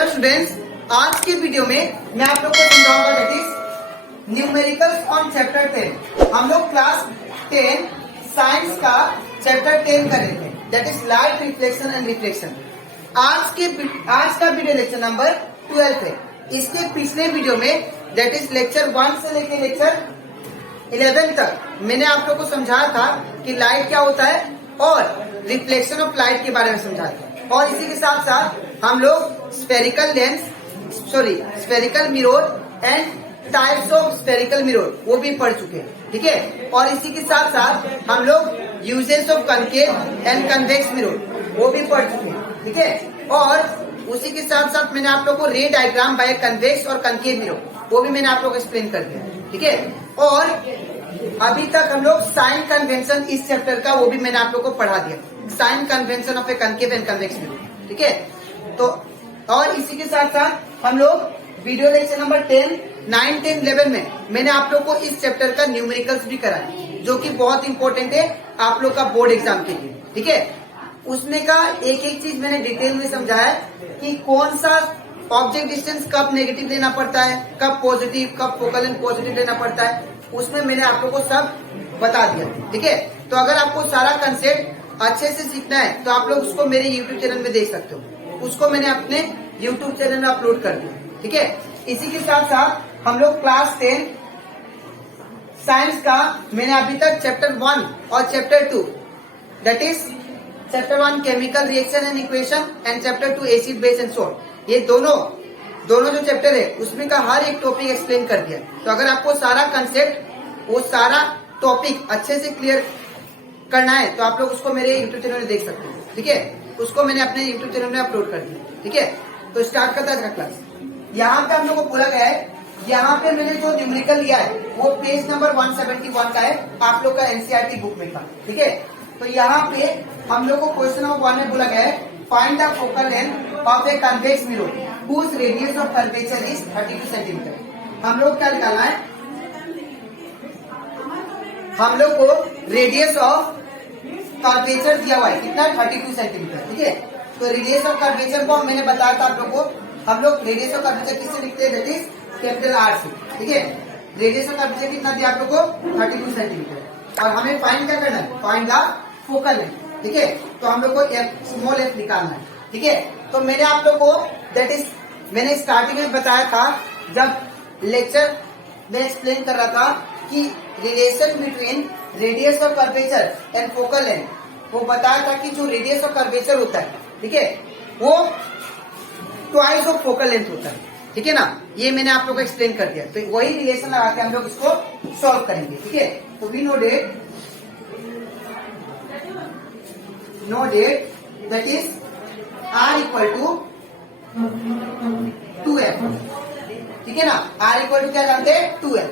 Hello students, आज के video में मैं आप लोग को समझाऊंगा that is numericals on chapter 10। हम लोग क्लास 10 साइंस का चैप्टर 10 कर रहे थे, that is light reflection and reflection. आज का वीडियो लेक्चर नंबर 12 है। इसके पिछले वीडियो में दैट इज लेक्चर 1 से लेकर लेक्चर 11 तक मैंने आप लोग को समझाया था कि लाइट क्या होता है और रिफ्लेक्शन ऑफ लाइट के बारे में समझाया था। और इसी के साथ साथ हम लोग spherical mirror and types of spherical mirror वो भी पढ़ चुके हैं, ठीक है। और इसी के साथ साथ हम लोग uses of concave and convex mirror वो भी पढ़ चुके हैं, ठीक है। और उसी के साथ साथ मैंने आप लोग को रे डायग्राम बाय कन्वेक्स और कनकेव मिरर वो भी मैंने आप लोग को एक्सप्लेन कर दिया, ठीक है। और अभी तक हम लोग साइन कन्वेंशन इस चैप्टर का वो भी मैंने आप लोग को पढ़ा दिया, sign convention of a concave and convex mirror, ठीक है। तो और इसी के साथ साथ हम लोग वीडियो लेक्चर नंबर 10, 9, 10, 11 में मैंने आप लोग को इस चैप्टर का न्यूमेरिकल्स भी कराया, जो कि बहुत इंपॉर्टेंट है आप लोग का बोर्ड एग्जाम के लिए, ठीक है। उसमें का एक एक चीज मैंने डिटेल में समझाया कि कौन सा ऑब्जेक्ट डिस्टेंस कब नेगेटिव लेना पड़ता है, कब पॉजिटिव, कब फोकल लेंथ पॉजिटिव लेना पड़ता है, उसमें मैंने आप लोग को सब बता दिया, ठीक है। तो अगर आपको सारा कंसेप्ट अच्छे से सीखना है तो आप लोग उसको मेरे यूट्यूब चैनल में देख सकते हो, उसको मैंने अपने यूट्यूब चैनल में अपलोड कर दिया, ठीक है। इसी के साथ साथ हम लोग क्लास 10 साइंस का मैंने अभी तक चैप्टर 1 और chapter 2 that is chapter 1 chemical reaction and equation and chapter 2 acid base and salt, ये दोनों जो चैप्टर है उसमें का हर एक टॉपिक एक्सप्लेन कर दिया। तो अगर आपको सारा कंसेप्ट वो सारा टॉपिक अच्छे से क्लियर करना है तो आप लोग उसको मेरे यूट्यूब चैनल में देख सकते हैं, ठीक है। उसको मैंने अपने यूट्यूब चैनल में अपलोड कर दिया, ठीक है। तो स्टार्ट करता है क्लास। यहाँ पे हम लोग को बोला गया है, यहाँ पे मैंने जो न्यूमेरिकल लिया है वो पेज नंबर 171 का है आप लोग का एनसीईआरटी बुक में का, ठीक है। तो यहाँ पे हम लोग को क्वेश्चन नंबर 1 में बोला गया है find the focal length of a convex mirror whose radius of curvature is 32 centimetre. हम लोग क्या निकालना है, हम लोग को रेडियस ऑफ कर्वेचर दिया हुआ है कितना, 32 सेंटीमीटर, ठीक है। तो रेडियस ऑफ कर्वेचर को मैंने बताया था आप लोग को, हम लोग रेडियस ऑफ कर्वेचर किससे लिखते हैं, दैट इज कैपिटल आर से, ठीक है। रेडियस ऑफ कर्वेचर कितना दिया आप लोग को, 32 सेंटीमीटर। और हमें फाइंड क्या करना है, फाइंड द फोकल लेंथ, ठीक है। तो हम लोग को स्मॉल एफ निकालना है, ठीक है। तो मैंने आप लोग को दैट इज मैंने स्टार्टिंग में बताया था जब लेक्चर में एक्सप्लेन कर रहा था कि relation between radius of curvature and focal length, वो बताया था कि जो रेडियस ऑफ कर्वेचर होता है, ठीक है, वो ट्वाइस ऑफ फोकल लेंथ होता है, ठीक है ना। ये मैंने आप लोग को एक्सप्लेन कर दिया। तो वही रिलेशन लगा के हम लोग इसको सॉल्व करेंगे, ठीक है। तो we know that that is R equal to 2f, ठीक है ना। R इक्वल टू क्या जानते हैं, 2f।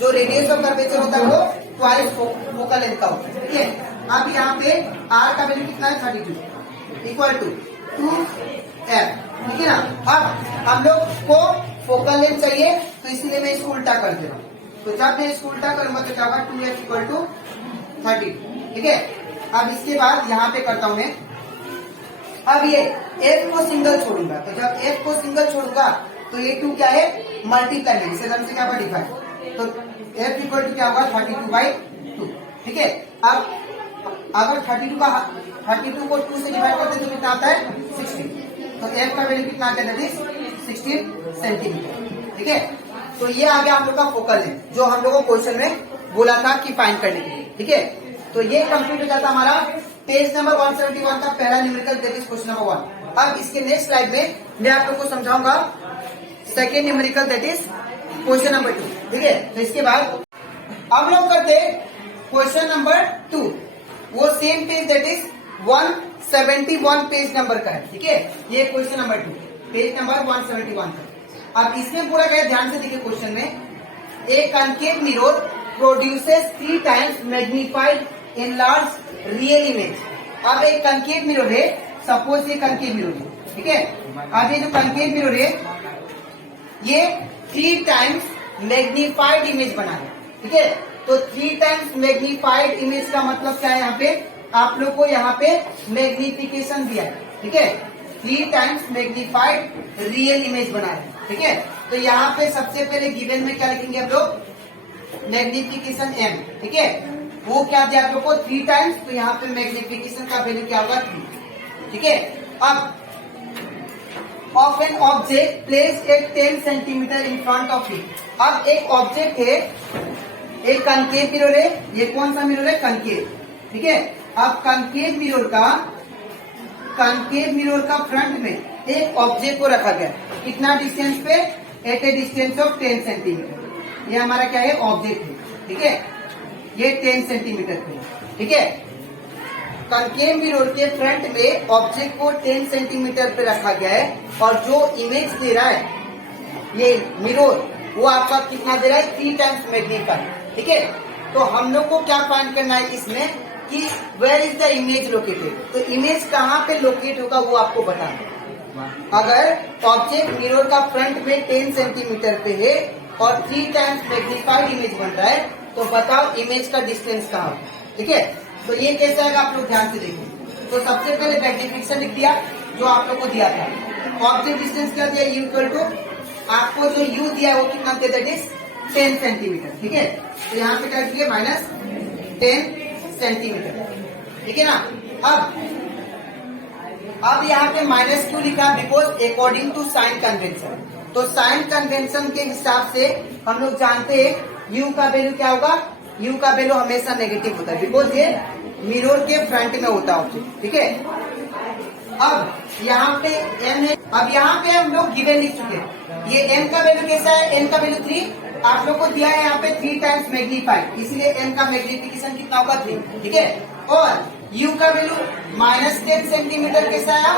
जो रेडियस ऑफ कर्वेचर होता है वो ट्वाइस फोकल लेंथ का होता है, ठीक है। अब यहाँ पे R का वैल्यू कितना है, 32 इक्वल टू 2f, ठीक है ना। अब हम लोग को फोकल लेंथ चाहिए तो इसीलिए मैं इसको उल्टा कर दे रहा हूँ। तो जब मैं इसको उल्टा करूंगा तो क्या होगा, 2f इक्वल टू 30, ठीक है। अब इसके बाद यहाँ पे करता हूं मैं, अब ये f को सिंगल छोड़ूंगा, तो जब f को सिंगल छोड़ूंगा तो ये 2 क्या है, मल्टीप्लाई है, इसे रन से क्या होगा, डिवाइड। तो f इक्वल टू क्या होगा, 32/2, ठीक है। अब अगर 32 को 2 से डिवाइड करते तो कितना आता है, 16। तो f का वैल्यू कितना आता है, दैट इज 16 सेंटीमीटर, ठीक है। तो ये आ गया हम लोग का फोकल लेंथ जो हम लोग को क्वेश्चन में बोला था कि फाइंड करने के लिए, ठीक है। तो ये कंप्लीट हो जाता हमारा पेज नंबर 171 का पहला numerical, that is question number 1। अब इसके नेक्स्ट स्लाइड में मैं आप लोग को समझाऊंगा second numerical, that is question number 2, ठीक है। तो इसके बाद अब लोग करते क्वेश्चन नंबर 2, वो same page that is 171 page number का है, ठीक है। ये क्वेश्चन नंबर 2 पेज नंबर 171 का। अब इसमें पूरा गया, ध्यान से देखिए क्वेश्चन में, a concave mirror produces 3 times magnified enlarged real image. अब एक कनकेव मिरर है, सपोज ये कनकेव मिरर है, ठीक है। अब ये जो कनकेव मिरर है ये 3 टाइम्स मैग्नीफाइड इमेज बना है, ठीक है। तो 3 टाइम्स मैग्नीफाइड इमेज का मतलब क्या है, यहाँ पे आप लोग को यहाँ पे मैग्निफिकेशन दिया है, ठीक है। 3 टाइम्स मैग्नीफाइड रियल इमेज बना रहे हैं। ठीक है, तो यहाँ पे सबसे पहले गिवन में क्या लिखेंगे हम लोग, मैग्निफिकेशन m। ठीक है, वो क्या दिया आप लोग को 3 टाइम्स, तो यहाँ पे मैग्निफिकेशन का वैल्यू क्या होगा 3। ठीक है, अब of an object place at 10 centimetre in front of it. अब एक ऑब्जेक्ट है, एक कनकेव मिरर है, ये कौन सा मिरर है, कनकेव। ठीक है, अब कनकेव मिरर का फ्रंट में एक ऑब्जेक्ट को रखा गया, कितना डिस्टेंस पे, at a distance of 10 centimetre. ये हमारा क्या है, ऑब्जेक्ट है। ठीक है, ये 10 सेंटीमीटर पे। ठीक है, कनकेव मिरर के फ्रंट में ऑब्जेक्ट को 10 सेंटीमीटर पे रखा गया है, और जो इमेज दे रहा है ये मिरर, वो आपका कितना दे रहा है, 3 टाइम्स मैग्नीफाइड। ठीक है, तो हम लोग को क्या फाइंड करना है इसमें कि where is the image located, तो इमेज कहाँ पे लोकेट होगा वो आपको बताना है। अगर ऑब्जेक्ट मिरर का फ्रंट में 10 सेंटीमीटर पे है और 3 टाइम्स मैग्नीफाइड इमेज बन रहा है, तो बताओ इमेज का डिस्टेंस कहाँ होगा। ठीक है, तो ये कैसे आएगा आप लोग ध्यान से देखो। तो सबसे पहले मैग्निफिकेशन लिख दिया जो आप लोग को दिया था, ऑब्जेक्ट डिस्टेंस क्या दिया, यू इक्वल टू, आपको जो यू दिया वो कितना दिया, दैट इज 10 सेंटीमीटर। ठीक है, तो यहाँ पे क्या कीजिए, माइनस 10 सेंटीमीटर। ठीक है ना, अब यहाँ पे माइनस क्यों लिखा, because according to sign convention. तो साइन कन्वेंशन के हिसाब से हम लोग जानते हैं u का वैल्यू क्या होगा, u का वैल्यू हमेशा नेगेटिव होता है, बिकॉज ये मिरर के फ्रंट में होता है ऑब्जेक्ट। ठीक है, अब यहाँ पे m है, अब यहाँ पे हम लोग गिवन लिख चुके हैं, ये m का वैल्यू कैसा है, n का वैल्यू 3 आप लोग को दिया है यहाँ पे 3 टाइम्स मैग्नीफाइड, इसलिए m का मैग्निफिकेशन कितना होगा 3। ठीक है, और u का वैल्यू माइनस 10 सेंटीमीटर कैसा आया,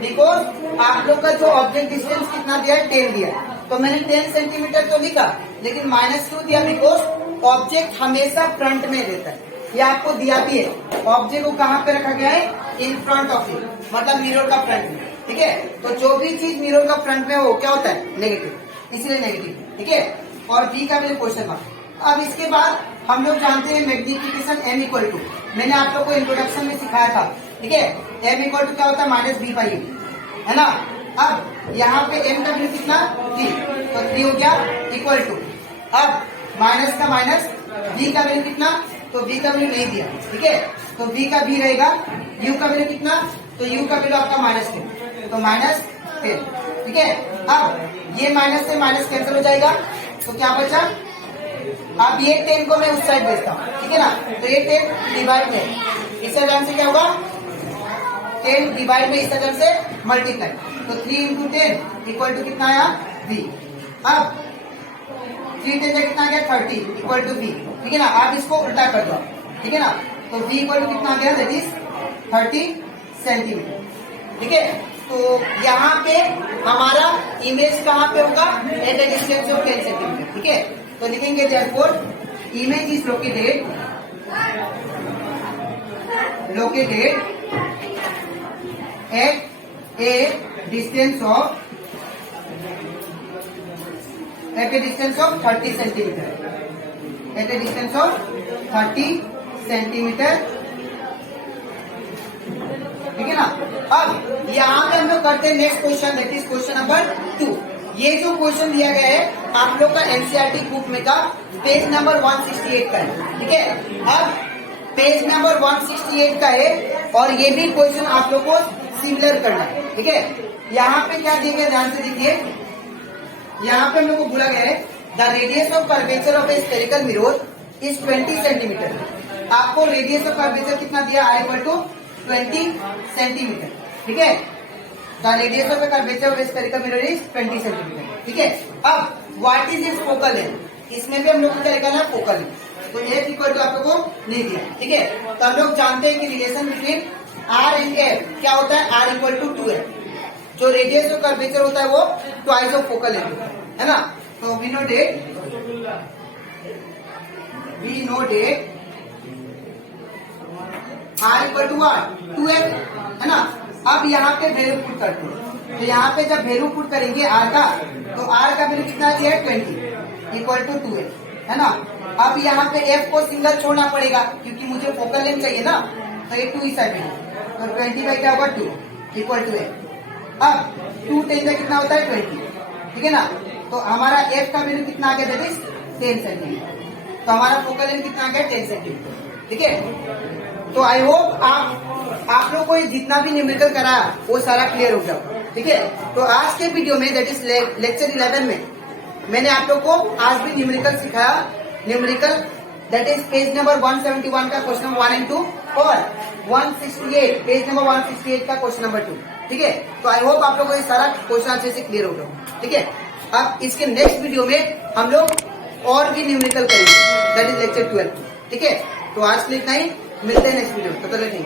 बिकॉज आप लोग का जो ऑब्जेक्ट डिस्टेंस कितना दिया है, 10 दिया है, तो मैंने 10 सेंटीमीटर तो लिखा, लेकिन माइनस क्यों दिया, बिकॉज ऑब्जेक्ट हमेशा फ्रंट में रहता है, ये आपको दिया भी है। ऑब्जेक्ट को कहाँ पे रखा गया है, इन फ्रंट ऑफ इट, मतलब मिरर का फ्रंट में। ठीक है, तो जो भी चीज मिरर का फ्रंट में हो क्या होता है, नेगेटिव, इसलिए नेगेटिव। ठीक है, और बी का वैल्यू क्वेश्चन मार्क। अब इसके बाद हम लोग जानते हैं मैग्निफिकेशन m इक्वल टू, मैंने आप लोग को इंट्रोडक्शन में सिखाया था। ठीक है, m इक्वल टू क्या होता है, माइनस बी बाई, है ना। अब यहाँ पे m का वैल्यू कितना, 3, तो 3 हो गया इक्वल टू, अब माइनस का माइनस, b का वैल्यू कितना, तो b का वैल्यू नहीं दिया। ठीक है, तो b का b रहेगा, u का वैल्यू कितना, तो u का वैल्यू आपका माइनस 10, तो माइनस 10। ठीक है, अब ये माइनस से माइनस कैंसिल हो जाएगा, तो क्या बचा, अब ये 10 को मैं उस साइड भेजता हूँ। ठीक है ना, तो ये 10 डिवाइड में इस तरह से क्या होगा, 10 डिवाइड में इस तरह से मल्टीप्लाई, तो 3 इंटू 10 इक्वल टू कितना आया, v। अब 3 10 कितना आ गया, 30 इक्वल टू v। ठीक है ना, आप इसको उल्टा कर दो। ठीक है ना, तो v इक्वल टू कितना आ गया, दैट इज 30 सेंटीमीटर। ठीक है, तो यहाँ पे हमारा इमेज कहाँ पे होगा, at a distance of 10 centimetre. ठीक है, तो लिखेंगे therefore image is located at a distance of 30 centimetre, at a distance of 30 centimetre. ठीक है ना, अब यहाँ पे हम लोग करते हैं next question, that is question number 2। ये जो क्वेश्चन दिया गया है आप लोग का एनसीईआरटी बुक में का पेज नंबर 168 का है। ठीक है, अब पेज नंबर 168 का है, और ये भी क्वेश्चन आप लोग को सिमिलर करना है। ठीक है, यहाँ पे क्या दिया गया, ध्यान से देखिए, यहाँ पे हम लोग को बोला गया है the radius of curvature of A spherical mirror is 20 centimetre. आपको रेडियस ऑफ कर्वेचर कितना दिया, आई इक्वल टू 20 सेंटीमीटर। ठीक है, the radius of the curvature of A spherical mirror is 20 centimetre. ठीक है, अब what is it's focal length, इसमें भी हम लोग को क्या निकालना है, फोकल लेंथ। तो एफ इक्वल टू आप लोग को नहीं दिया। ठीक है, तो हम लोग जानते हैं कि relation between R and F क्या होता है, आर इक्वल टू 2f। जो रेडियस ऑफ कर्वेचर होता है वो ट्वाइस ऑफ फोकल लेंथ होता है ना। तो we know that R equal to R 2f, है ना। अब यहाँ पे वैल्यू पुट करते हैं, तो यहाँ पे जब वैल्यू पुट करेंगे आर का, तो आर का वैल्यू कितना दिया है, 20 इक्वल टू 2f, है ना। अब यहाँ पे f को सिंगल छोड़ना पड़ेगा क्योंकि मुझे फोकल लेंथ चाहिए ना, तो ये 2 इस साइड में, तो 20 बाई क्या होगा 2 इक्वल टू f। अब 2 10 का कितना होता है 20, ठीक है ना। तो हमारा f का वैल्यू कितना आ गया, दैट इज 10 सेंटीमीटर। तो हमारा फोकल लेंथ कितना आ गया 10 सेंटीमीटर, ठीक है। तो आई होप आप लोग को ये जितना भी न्यूमेरिकल करा वो सारा क्लियर हो गया, ठीक है। तो आज के वीडियो में दैट इज लेक्चर 11 में मैंने आप लोग को आज भी न्यूमेरिकल सिखाया। Numerical that is page number 171 का क्वेश्चन नंबर 1 and 2 और 168 पेज नंबर 168 का क्वेश्चन नंबर 2, ठीक है। तो आई होप आप लोगों को ये सारा क्वेश्चन अच्छे से क्लियर हो गया, ठीक है। अब इसके नेक्स्ट वीडियो में हम लोग और भी न्यूमेरिकल करेंगे, दैट इज लेक्चर 12, ठीक है। तो आज के लिए इतना ही, मिलते हैं नेक्स्ट वीडियो में, तब तक नहीं।